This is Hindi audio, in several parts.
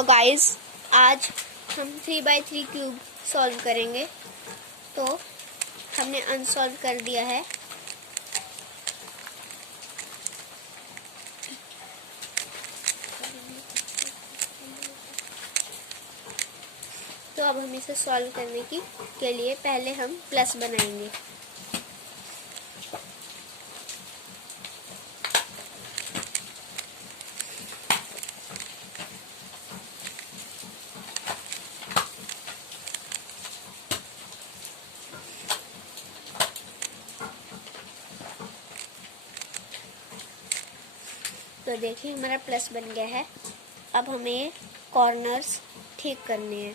तो गाइस आज हम 3x3 क्यूब सॉल्व करेंगे। तो हमने अनसॉल्व कर दिया है। तो अब हम इसे सॉल्व करने के लिए पहले हम प्लस बनाएंगे। तो देखिए हमारा प्लस बन गया है। अब हमें कॉर्नर्स ठीक करने हैं।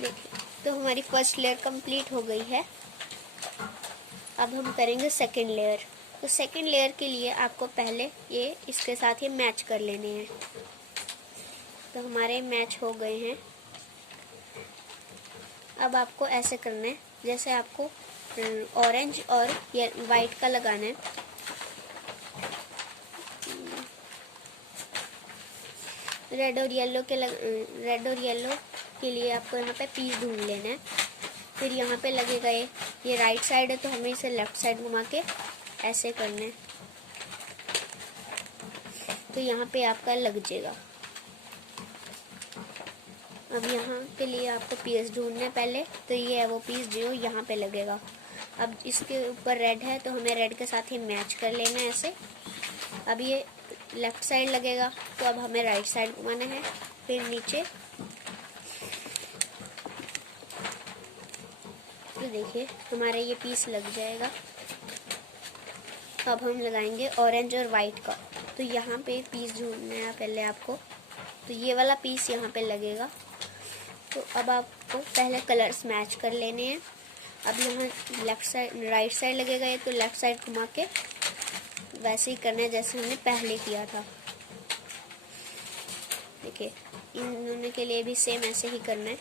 देखिए तो हमारी फर्स्ट लेयर कंप्लीट हो गई है। अब हम करेंगे सेकंड लेयर। तो सेकंड लेयर के लिए आपको पहले ये इसके साथ ये मैच कर लेने हैं। तो हमारे मैच हो गए हैं। अब आपको ऐसे करना है जैसे आपको ऑरेंज और वाइट का लगाना है। रेड और येलो के लिए आपको यहाँ पे पीस ढूंढ लेना है। फिर यहाँ पे लगेगा ये राइट साइड है, तो हमें इसे लेफ्ट साइड घुमा के ऐसे करना है। तो यहाँ पे आपका लग जाएगा। अब यहाँ के लिए आपको पीस ढूंढना है पहले। तो ये है वो पीस जो यहाँ पे लगेगा। अब इसके ऊपर रेड है तो हमें रेड के साथ ही मैच कर लेना है ऐसे। अब ये लेफ्ट साइड लगेगा तो अब हमें राइट साइड घुमाना है। फिर नीचे तो देखिए हमारा ये पीस लग जाएगा। अब हम लगाएंगे ऑरेंज और वाइट का। तो यहाँ पे पीस ढूंढना है पहले आपको। तो ये वाला पीस यहाँ पे लगेगा। तो अब आपको पहले कलर्स मैच कर लेने हैं। अब यहाँ लेफ्ट साइड राइट साइड लगेगा ये, तो लेफ्ट साइड घुमा के वैसे ही करना है जैसे हमने पहले किया था। देखिए इन दोनों के लिए भी सेम ऐसे ही करना है।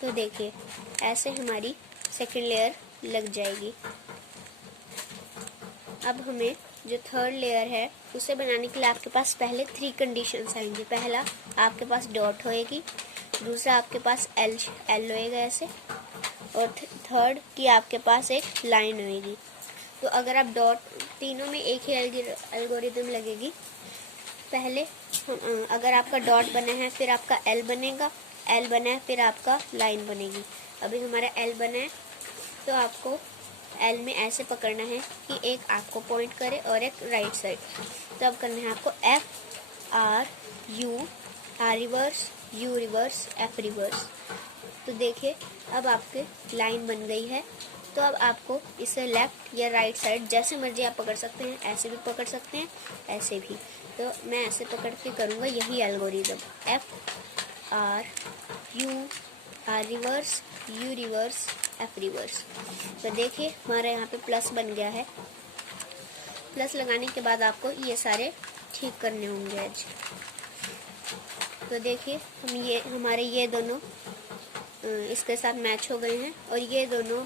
तो देखिए ऐसे हमारी सेकंड लेयर लग जाएगी। अब हमें जो थर्ड लेयर है उसे बनाने के लिए आपके पास पहले 3 कंडीशंस आएंगी। पहला आपके पास डॉट होएगी, दूसरा आपके पास एल होएगा ऐसे, और थर्ड कि आपके पास एक लाइन होएगी। तो अगर आप डॉट तीनों में एक ही एल्गोरिदम लगेगी। पहले अगर आपका डॉट बना है फिर आपका एल बनेगा, एल बना है फिर आपका लाइन बनेगी। अभी हमारा एल बना है तो आपको एल में ऐसे पकड़ना है कि एक आपको पॉइंट करे और एक राइट साइड। तो अब करना है आपको F R U, R reverse, U reverse, F reverse. तो देखिए अब आपके लाइन बन गई है। तो अब आपको इसे लेफ्ट या राइट साइड जैसे मर्जी आप पकड़ सकते हैं। ऐसे भी पकड़ सकते हैं, ऐसे भी। तो मैं ऐसे पकड़ के करूँगा यही algorithm, F R U, R reverse, U reverse, F reverse. तो देखिए हमारे यहाँ पे प्लस बन गया है। प्लस लगाने के बाद आपको ये सारे ठीक करने होंगे आज। तो देखिए हमारे ये दोनों इसके साथ मैच हो गए हैं और ये दोनों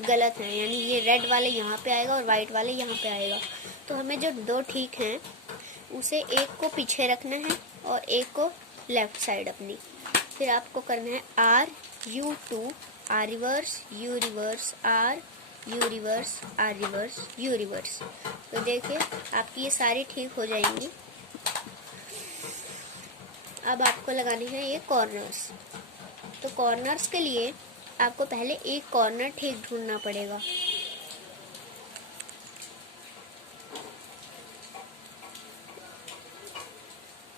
गलत हैं, यानी ये रेड वाले यहाँ पे आएगा और वाइट वाले यहाँ पे आएगा। तो हमें जो दो ठीक हैं उसे एक को पीछे रखना है और एक को लेफ्ट साइड अपनी। फिर आपको करना है R U two, R reverse, U reverse, R U reverse, R reverse, U reverse. तो देखिए आपकी ये सारी ठीक हो जाएंगी। अब आपको लगाने हैं ये कॉर्नर्स। तो कॉर्नर्स के लिए आपको पहले एक कॉर्नर ठीक ढूंढना पड़ेगा।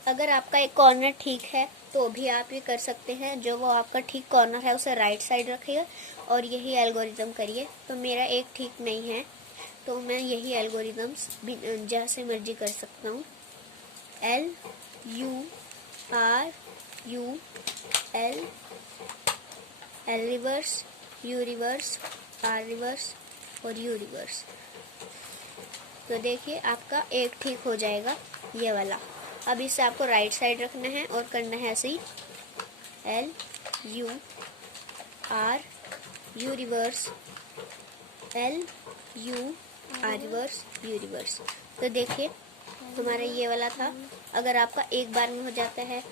अगर आपका एक कॉर्नर ठीक है तो भी आप ये कर सकते हैं। जो वो आपका ठीक कॉर्नर है उसे राइट साइड रखिए और यही एल्गोरिदम करिए। तो मेरा एक ठीक नहीं है तो मैं यही एल्गोरिदम्स जैसे मर्जी कर सकता हूँ। L U, R U, L, L reverse, U reverse, R reverse और यू रिवर्स। तो देखिए आपका एक ठीक हो जाएगा ये वाला। अब इसे आपको राइट साइड रखना है और करना है ऐसे ही L U, R U reverse, L U R reverse, U reverse. तो देखिए हमारा ये वाला था। अगर आपका एक बार में हो जाता है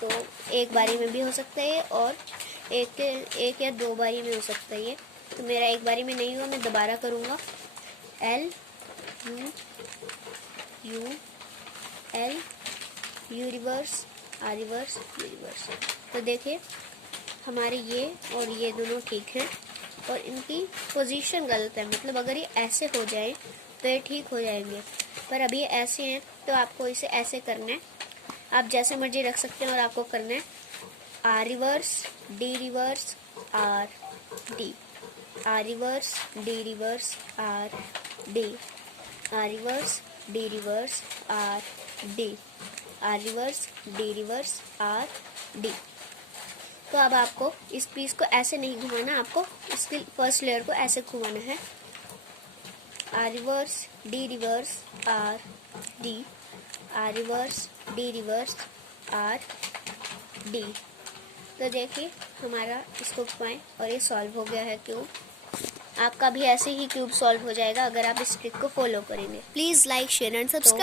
तो एक बारी में भी हो सकता है और एक या दो बारी में हो सकता है ये। तो मेरा एक बारी में नहीं हुआ, मैं दोबारा करूँगा। L U L U reverse, R reverse, U reverse. तो देखिए हमारे ये और ये दोनों ठीक हैं और इनकी पोजीशन गलत है। मतलब अगर ये ऐसे हो जाए तो ये ठीक हो जाएंगे, पर अभी ये ऐसे हैं तो आपको इसे ऐसे करना है। आप जैसे मर्जी रख सकते हैं और आपको करना है R reverse, D reverse, R D, R reverse, D reverse, R D, R reverse, D reverse, R D, R reverse, D reverse, R D. तो अब आपको इस पीस को ऐसे नहीं घुमाना, आपको इसकी फर्स्ट लेयर को ऐसे घुमाना है। R reverse, D reverse, R D, R reverse, D reverse, R D. तो देखिए हमारा इसको घुमाएं और ये सॉल्व हो गया है क्यूब। आपका भी ऐसे ही क्यूब सॉल्व हो जाएगा अगर आप इस ट्रिक को फॉलो करेंगे। Please like, share and subscribe.